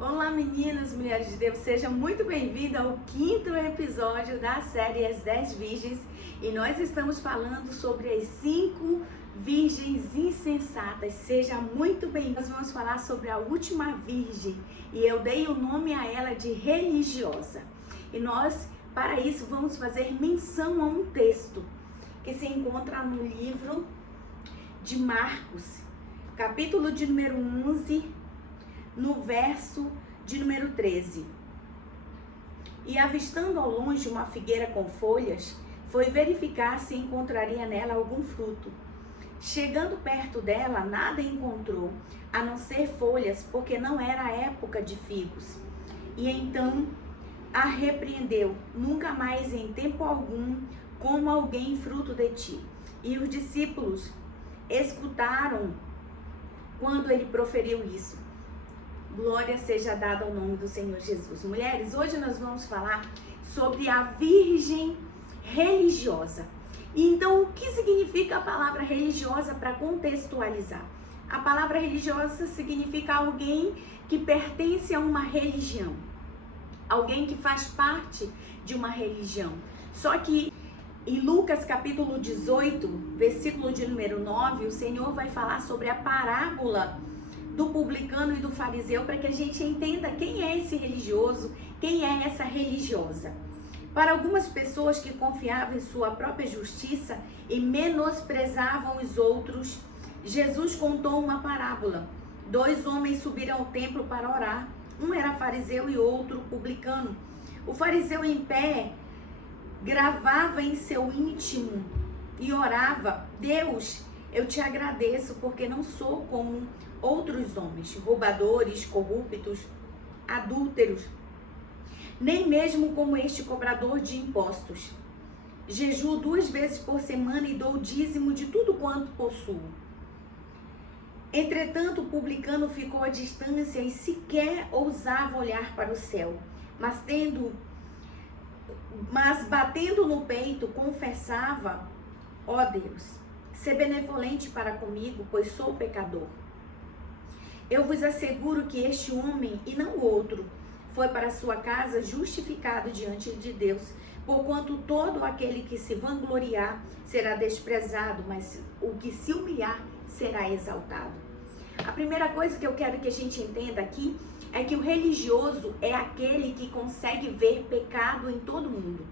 Olá meninas, mulheres de Deus, seja muito bem-vinda ao 5º episódio da série As 10 Virgens. E nós estamos falando sobre as 5 virgens insensatas. Seja muito bem-vinda. Nós vamos falar sobre a última virgem e eu dei o nome a ela de religiosa. E nós, para isso, vamos fazer menção a um texto que se encontra no livro de Marcos, capítulo de número 11, no verso de número 13. E avistando ao longe uma figueira com folhas, foi verificar se encontraria nela algum fruto. Chegando perto dela, nada encontrou, a não ser folhas, porque não era a época de figos. E então a repreendeu: nunca mais em tempo algum como alguém fruto de ti. E os discípulos escutaram quando ele proferiu isso. Glória seja dada ao nome do Senhor Jesus. Mulheres, hoje nós vamos falar sobre a virgem religiosa. Então, o que significa a palavra religiosa para contextualizar? A palavra religiosa significa alguém que pertence a uma religião. Alguém que faz parte de uma religião. Só que em Lucas capítulo 18, versículo de número 9, o Senhor vai falar sobre a parábola do publicano e do fariseu, para que a gente entenda quem é esse religioso, quem é essa religiosa. Para algumas pessoas que confiavam em sua própria justiça e menosprezavam os outros, Jesus contou uma parábola. 2 homens subiram ao templo para orar. Um era fariseu e outro publicano. O fariseu em pé gravava em seu íntimo e orava: Deus, eu te agradeço porque não sou como outros homens, roubadores, corruptos, adúlteros, nem mesmo como este cobrador de impostos. Jejuo 2 vezes por semana e dou o dízimo de tudo quanto possuo. Entretanto, o publicano ficou à distância e sequer ousava olhar para o céu, mas batendo no peito, confessava: ó Deus, sê benevolente para comigo, pois sou pecador. Eu vos asseguro que este homem, e não o outro, foi para sua casa justificado diante de Deus, porquanto todo aquele que se vangloriar será desprezado, mas o que se humilhar será exaltado. A primeira coisa que eu quero que a gente entenda aqui é que o religioso é aquele que consegue ver pecado em todo mundo.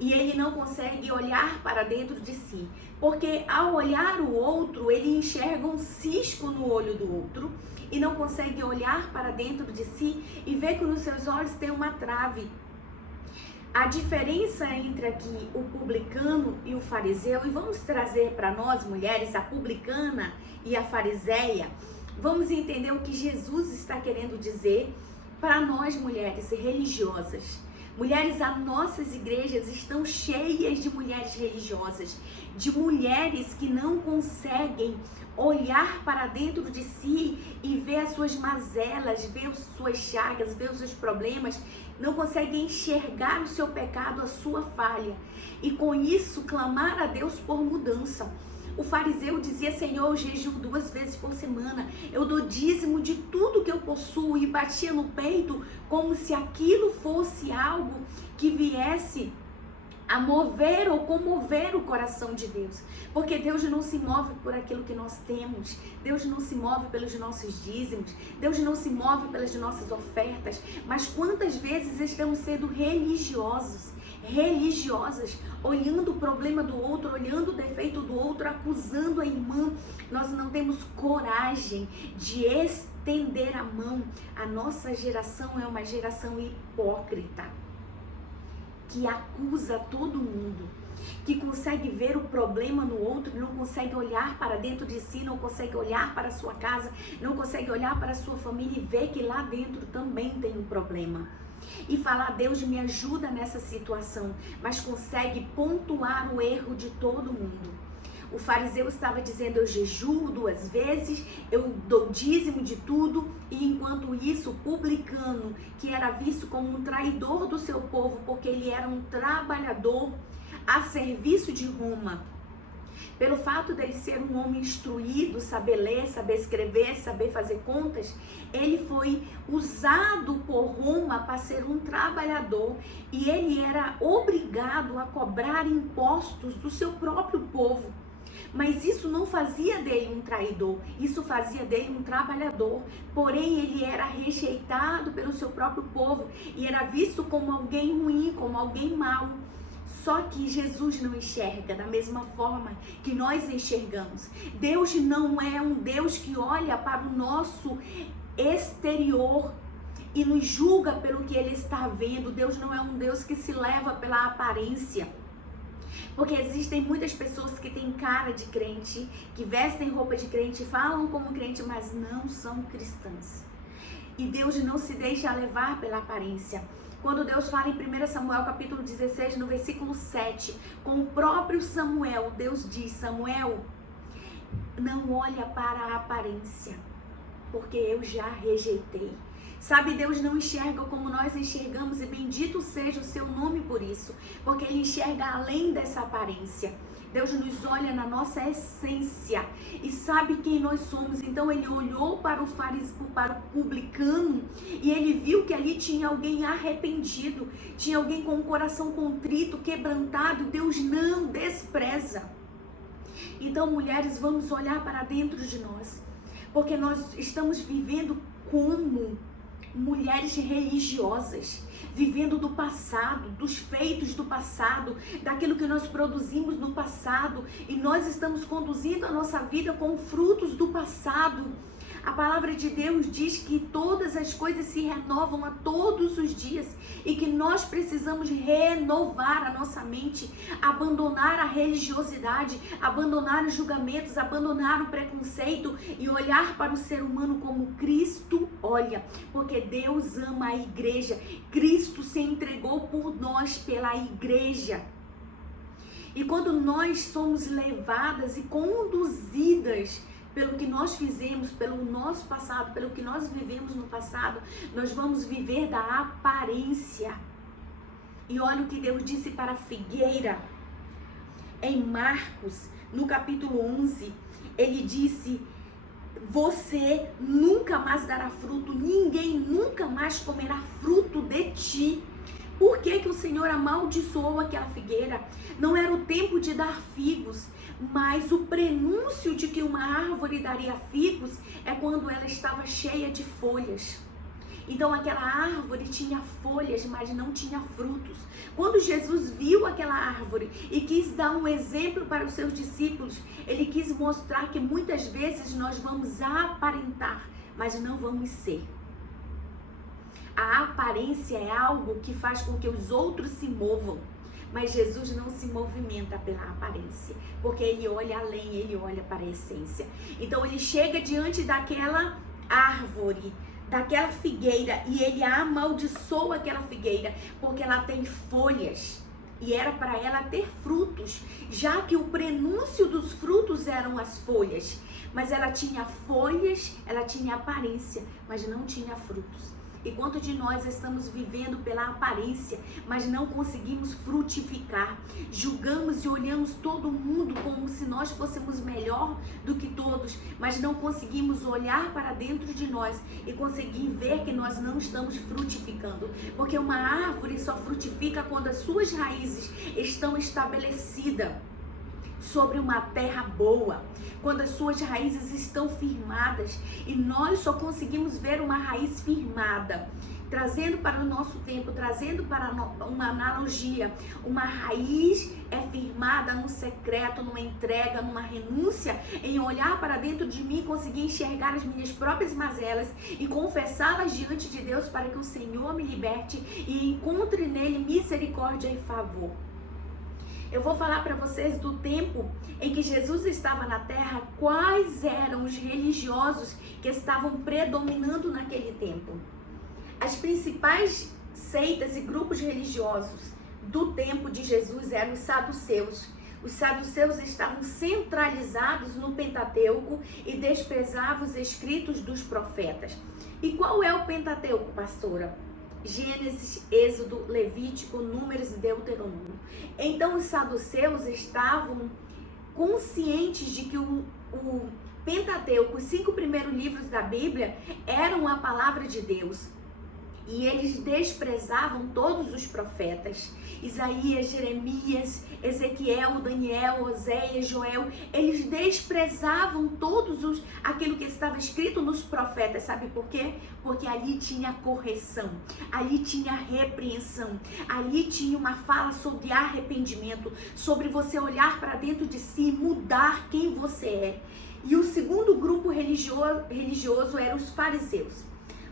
E ele não consegue olhar para dentro de si, porque ao olhar o outro, ele enxerga um cisco no olho do outro e não consegue olhar para dentro de si e ver que nos seus olhos tem uma trave. A diferença entre aqui o publicano e o fariseu, e vamos trazer para nós mulheres a publicana e a fariseia, vamos entender o que Jesus está querendo dizer para nós mulheres religiosas. Mulheres, as nossas igrejas estão cheias de mulheres religiosas, de mulheres que não conseguem olhar para dentro de si e ver as suas mazelas, ver as suas chagas, ver os seus problemas, não conseguem enxergar o seu pecado, a sua falha, e com isso clamar a Deus por mudança. O fariseu dizia: Senhor, eu jejuo 2 vezes por semana, eu dou dízimo de tudo que eu possuo, e batia no peito como se aquilo fosse algo que viesse a mover ou comover o coração de Deus, porque Deus não se move por aquilo que nós temos, Deus não se move pelos nossos dízimos, Deus não se move pelas nossas ofertas. Mas quantas vezes estamos sendo religiosas, olhando o problema do outro, olhando o defeito do outro, acusando a irmã. Nós não temos coragem de estender a mão. A nossa geração é uma geração hipócrita, que acusa todo mundo, que consegue ver o problema no outro, não consegue olhar para dentro de si, não consegue olhar para a sua casa, não consegue olhar para a sua família e ver que lá dentro também tem um problema. E falar: Deus, me ajuda nessa situação, mas consegue pontuar o erro de todo mundo. O fariseu estava dizendo: eu jejuo 2 vezes, eu dou dízimo de tudo, e enquanto isso o publicano, que era visto como um traidor do seu povo, porque ele era um trabalhador a serviço de Roma, pelo fato dele ser um homem instruído, saber ler, saber escrever, saber fazer contas, ele foi usado por Roma para ser um trabalhador e ele era obrigado a cobrar impostos do seu próprio povo. Mas isso não fazia dele um traidor, isso fazia dele um trabalhador. Porém, ele era rejeitado pelo seu próprio povo e era visto como alguém ruim, como alguém mau. Só que Jesus não enxerga da mesma forma que nós enxergamos. Deus não é um Deus que olha para o nosso exterior e nos julga pelo que Ele está vendo. Deus não é um Deus que se leva pela aparência. Porque existem muitas pessoas que têm cara de crente, que vestem roupa de crente, falam como crente, mas não são cristãs. E Deus não se deixa levar pela aparência. Quando Deus fala em 1 Samuel capítulo 16, no versículo 7, com o próprio Samuel, Deus diz: Samuel, não olha para a aparência, porque eu já rejeitei. Sabe, Deus não enxerga como nós enxergamos e bendito seja o seu nome por isso, porque Ele enxerga além dessa aparência. Deus nos olha na nossa essência e sabe quem nós somos. Então Ele olhou para o fariseu, para o publicano, e Ele viu que ali tinha alguém arrependido, tinha alguém com o coração contrito, quebrantado. Deus não despreza. Então, mulheres, vamos olhar para dentro de nós, porque nós estamos vivendo como mulheres religiosas, vivendo do passado, dos feitos do passado, daquilo que nós produzimos no passado, e nós estamos conduzindo a nossa vida com frutos do passado. A palavra de Deus diz que todas as coisas se renovam a todos os dias e que nós precisamos renovar a nossa mente, abandonar a religiosidade, abandonar os julgamentos, abandonar o preconceito e olhar para o ser humano como Cristo olha, porque Deus ama a igreja. Cristo se entregou por nós pela igreja. E quando nós somos levadas e conduzidas pelo que nós fizemos, pelo nosso passado, pelo que nós vivemos no passado, nós vamos viver da aparência. E olha o que Deus disse para a figueira. Em Marcos, no capítulo 11, Ele disse: você nunca mais dará fruto, ninguém nunca mais comerá fruto de ti. Por que que o Senhor amaldiçoou aquela figueira? Não era o tempo de dar figos, mas o prenúncio de que uma árvore daria figos é quando ela estava cheia de folhas. Então aquela árvore tinha folhas, mas não tinha frutos. Quando Jesus viu aquela árvore e quis dar um exemplo para os seus discípulos, Ele quis mostrar que muitas vezes nós vamos aparentar, mas não vamos ser. A aparência é algo que faz com que os outros se movam, mas Jesus não se movimenta pela aparência, porque Ele olha além, Ele olha para a essência. Então Ele chega diante daquela árvore, daquela figueira, e Ele amaldiçoa aquela figueira, porque ela tem folhas, e era para ela ter frutos, já que o prenúncio dos frutos eram as folhas, mas ela tinha folhas, ela tinha aparência, mas não tinha frutos. E quanto de nós estamos vivendo pela aparência, mas não conseguimos frutificar? Julgamos e olhamos todo mundo como se nós fôssemos melhor do que todos, mas não conseguimos olhar para dentro de nós e conseguir ver que nós não estamos frutificando. Porque uma árvore só frutifica quando as suas raízes estão estabelecidas sobre uma terra boa, quando as suas raízes estão firmadas, e nós só conseguimos ver uma raiz firmada, trazendo para o nosso tempo, trazendo para uma analogia, uma raiz é firmada no secreto, numa entrega, numa renúncia, em olhar para dentro de mim, conseguir enxergar as minhas próprias mazelas e confessá-las diante de Deus para que o Senhor me liberte e encontre nele misericórdia e favor. Eu vou falar para vocês do tempo em que Jesus estava na terra, quais eram os religiosos que estavam predominando naquele tempo. As principais seitas e grupos religiosos do tempo de Jesus eram os saduceus. Os saduceus estavam centralizados no Pentateuco e desprezavam os escritos dos profetas. E qual é o Pentateuco, pastora? Gênesis, Êxodo, Levítico, Números e Deuteronômio. Então os saduceus estavam conscientes de que o Pentateuco, os 5 primeiros livros da Bíblia, eram a palavra de Deus. E eles desprezavam todos os profetas, Isaías, Jeremias, Ezequiel, Daniel, Oséias, Joel. Eles desprezavam aquilo que estava escrito nos profetas. Sabe por quê? Porque ali tinha correção, ali tinha repreensão, ali tinha uma fala sobre arrependimento, sobre você olhar para dentro de si e mudar quem você é. E o segundo grupo religioso eram os fariseus.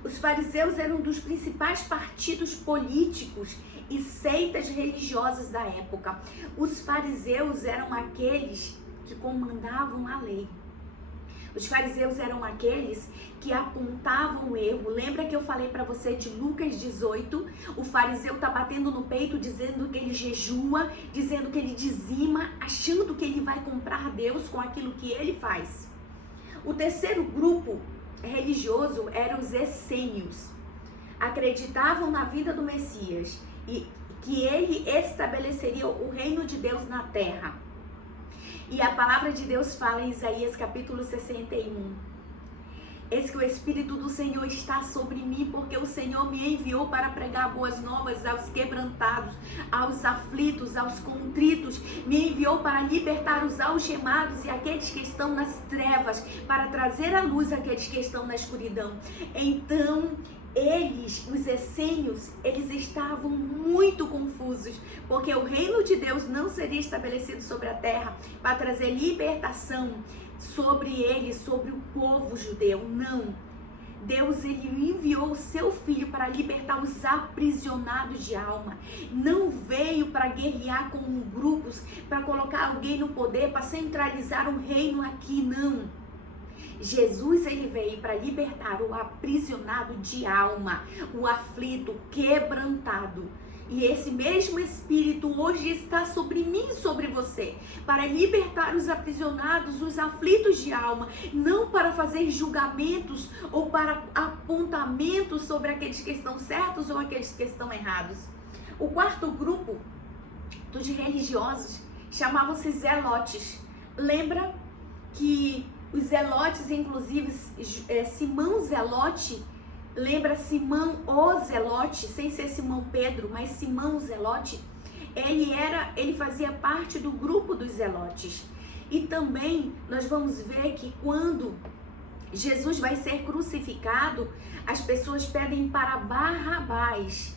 Os fariseus eram um dos principais partidos políticos e seitas religiosas da época. Os fariseus eram aqueles que comandavam a lei. Os fariseus eram aqueles que apontavam o erro. Lembra que eu falei para você de Lucas 18? O fariseu está batendo no peito, dizendo que ele jejua, dizendo que ele dizima, achando que ele vai comprar Deus com aquilo que ele faz. O terceiro grupo religioso eram os essênios. Acreditavam na vida do Messias e que ele estabeleceria o reino de Deus na terra. E a palavra de Deus fala em Isaías capítulo 61. Eis que o Espírito do Senhor está sobre mim, porque o Senhor me enviou para pregar boas novas aos quebrantados, aos aflitos, aos contritos. Me enviou para libertar os algemados e aqueles que estão nas trevas, para trazer à luz aqueles que estão na escuridão. Então, os essênios, eles estavam muito confusos, porque o reino de Deus não seria estabelecido sobre a terra para trazer libertação sobre eles, sobre o povo judeu. Não. Deus, ele enviou o seu filho para libertar os aprisionados de alma. Não veio para guerrear com grupos, para colocar alguém no poder, para centralizar um reino aqui, não. Jesus, ele veio para libertar o aprisionado de alma, o aflito, quebrantado. E esse mesmo Espírito hoje está sobre mim e sobre você, para libertar os aprisionados, os aflitos de alma, não para fazer julgamentos ou para apontamentos sobre aqueles que estão certos ou aqueles que estão errados. O quarto grupo dos religiosos chamavam-se zelotes. Lembra que os zelotes, inclusive Simão Zelote, lembra Simão o Zelote, sem ser Simão Pedro, mas Simão o Zelote, ele fazia parte do grupo dos zelotes. E também nós vamos ver que quando Jesus vai ser crucificado, as pessoas pedem para Barrabás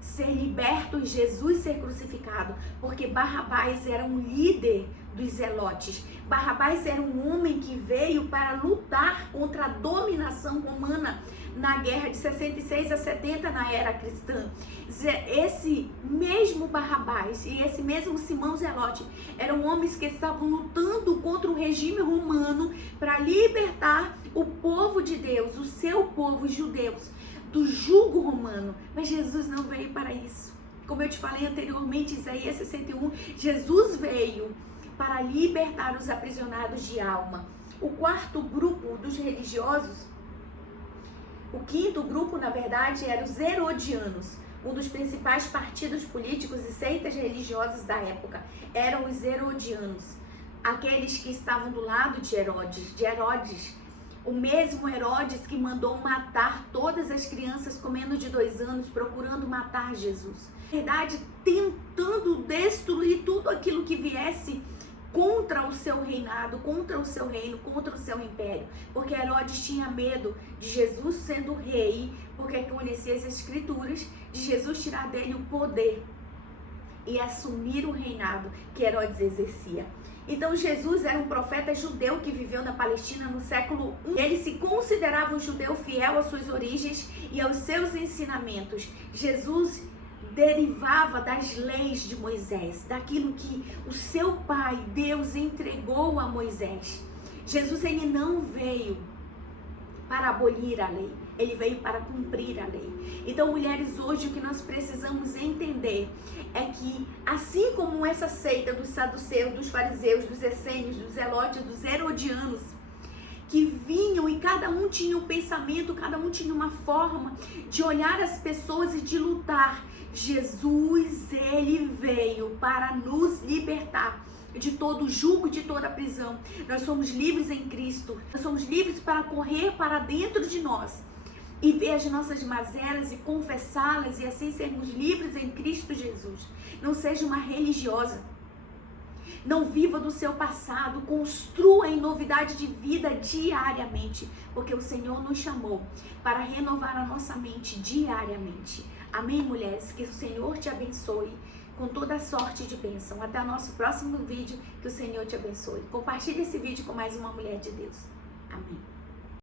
ser liberto e Jesus ser crucificado, porque Barrabás era um líder dos zelotes. Barrabás era um homem que veio para lutar contra a dominação romana na guerra de 66 a 70 na era cristã. Esse mesmo Barrabás e esse mesmo Simão Zelote eram homens que estavam lutando contra o regime romano para libertar o povo de Deus, o seu povo, os judeus, do jugo romano. Mas Jesus não veio para isso. Como eu te falei anteriormente, Isaías 61, Jesus veio para libertar os aprisionados de alma. O quarto grupo dos religiosos, o quinto grupo, na verdade, era os herodianos, um dos principais partidos políticos e seitas religiosas da época. Eram os herodianos, aqueles que estavam do lado de Herodes, o mesmo Herodes que mandou matar todas as crianças com menos de 2 anos, procurando matar Jesus. Na verdade, tentando destruir tudo aquilo que viesse contra o seu reinado, contra o seu reino, contra o seu império. Porque Herodes tinha medo de Jesus sendo rei, porque conhecia as escrituras, de Jesus tirar dele o poder e assumir o reinado que Herodes exercia. Então Jesus era um profeta judeu que viveu na Palestina no século I. Ele se considerava um judeu fiel às suas origens e aos seus ensinamentos. Jesus derivava das leis de Moisés, daquilo que o seu pai, Deus, entregou a Moisés. Jesus, ele não veio para abolir a lei, ele veio para cumprir a lei. Então, mulheres, hoje o que nós precisamos entender é que, assim como essa seita dos saduceus, dos fariseus, dos essênios, dos zelotes, dos herodianos, que vinham e cada um tinha um pensamento, cada um tinha uma forma de olhar as pessoas e de lutar, Jesus, ele veio para nos libertar de todo jugo, de toda prisão. Nós somos livres em Cristo. Nós somos livres para correr para dentro de nós e ver as nossas mazelas e confessá-las e assim sermos livres em Cristo Jesus. Não seja uma religiosa. Não viva do seu passado, construa em novidade de vida diariamente, porque o Senhor nos chamou para renovar a nossa mente diariamente. Amém, mulheres? Que o Senhor te abençoe com toda sorte de bênção. Até o nosso próximo vídeo, que o Senhor te abençoe. Compartilhe esse vídeo com mais uma mulher de Deus. Amém.